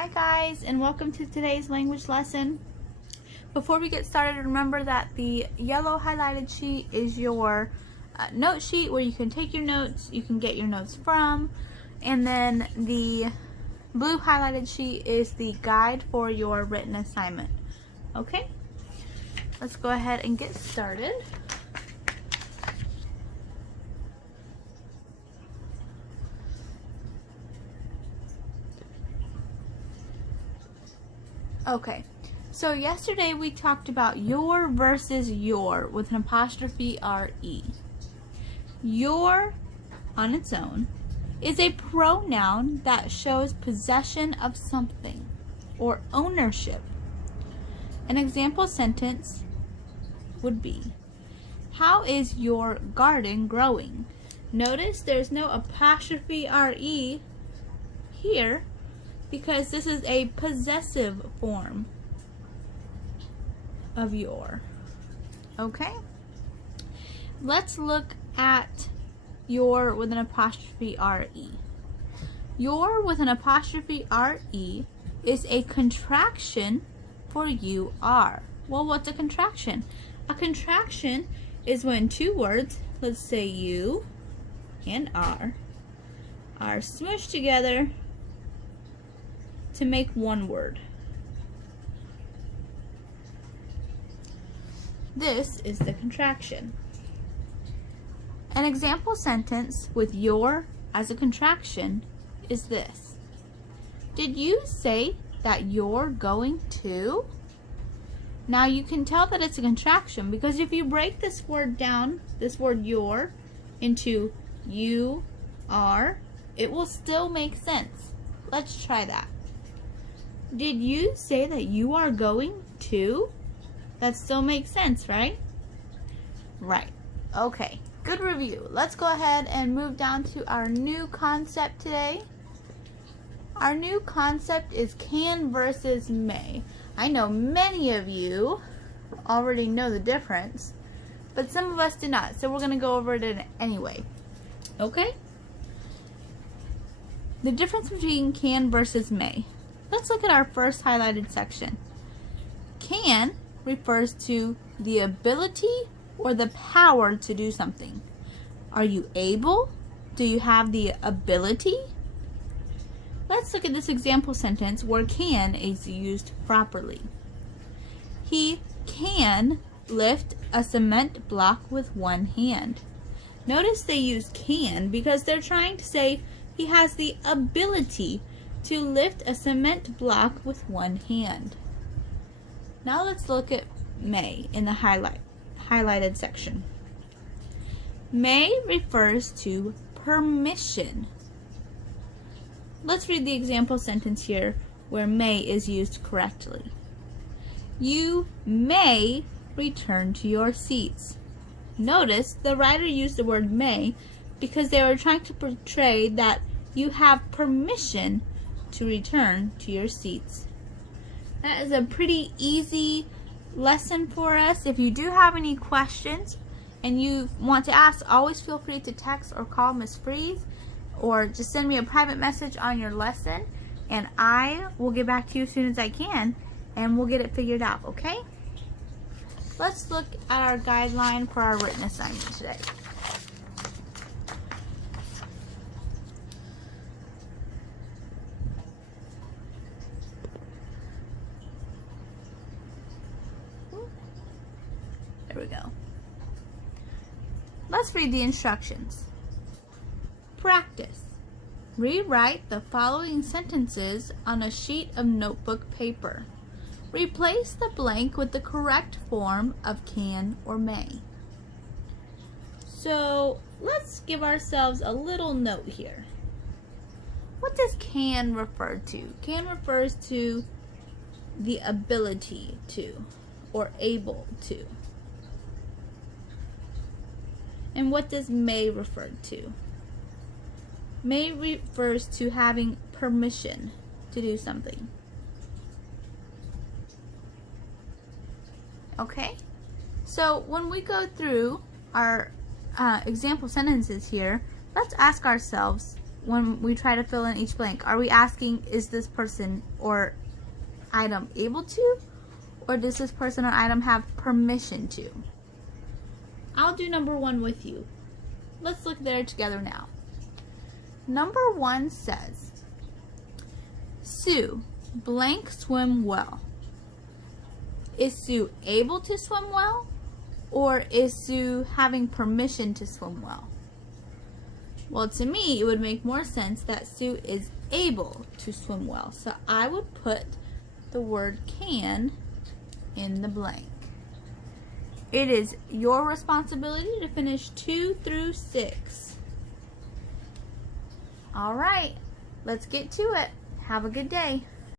Hi guys, and welcome to today's language lesson. Before we get started, remember that the yellow highlighted sheet is your note sheet where you can take your notes, you can get your notes from, and then the blue highlighted sheet is the guide for your written assignment. Okay, let's go ahead and get started. Okay, so yesterday we talked about your versus your with an apostrophe R-E. Your, on its own, is a pronoun that shows possession of something or ownership. An example sentence would be, how is your garden growing? Notice there's no apostrophe R-E here, because this is a possessive form of your. Okay? Let's look at your with an apostrophe R-E. Your with an apostrophe R-E is a contraction for you are. Well, what's a contraction? A contraction is when two words, let's say you and are smushed together to make one word. This is the contraction. An example sentence with your as a contraction is this. Did you say that you're going to? Now you can tell that it's a contraction because if you break this word down, this word your, into you, are, it will still make sense. Let's try that. Did you say that you are going to? That still makes sense, right? Right. Okay. Good review. Let's go ahead and move down to our new concept today. Our new concept is can versus may. I know many of you already know the difference, but some of us do not, so we're going to go over it anyway. Okay? The difference between can versus may. Let's look at our first highlighted section. Can refers to the ability or the power to do something. Are you able? Do you have the ability? Let's look at this example sentence where can is used properly. He can lift a cement block with one hand. Notice they use can because they're trying to say he has the ability to lift a cement block with one hand. Now let's look at may in the highlighted section. May refers to permission. Let's read the example sentence here where may is used correctly. You may return to your seats. Notice the writer used the word may because they were trying to portray that you have permission to return to your seats. That is a pretty easy lesson for us. If you do have any questions and you want to ask, always feel free to text or call Miss Freeze or just send me a private message on your lesson and I will get back to you as soon as I can and we'll get it figured out, okay? Let's look at our guideline for our written assignment today. There we go. Let's read the instructions. Practice. Rewrite the following sentences on a sheet of notebook paper. Replace the blank with the correct form of can or may. So let's give ourselves a little note here. What does can refer to? Can refers to the ability to or able to. And what does may refer to? May refers to having permission to do something. Okay? So when we go through our example sentences here, let's ask ourselves, when we try to fill in each blank? Are we asking, is this person or item able to? Or does this person or item have permission to? I'll do number 1 with you. Let's look there together now. Number 1 says, Sue blank swim well. Is Sue able to swim well? Or is Sue having permission to swim well? Well, to me, it would make more sense that Sue is able to swim well. So I would put the word can in the blank. It is your responsibility to finish 2 through 6. All right, let's get to it. Have a good day.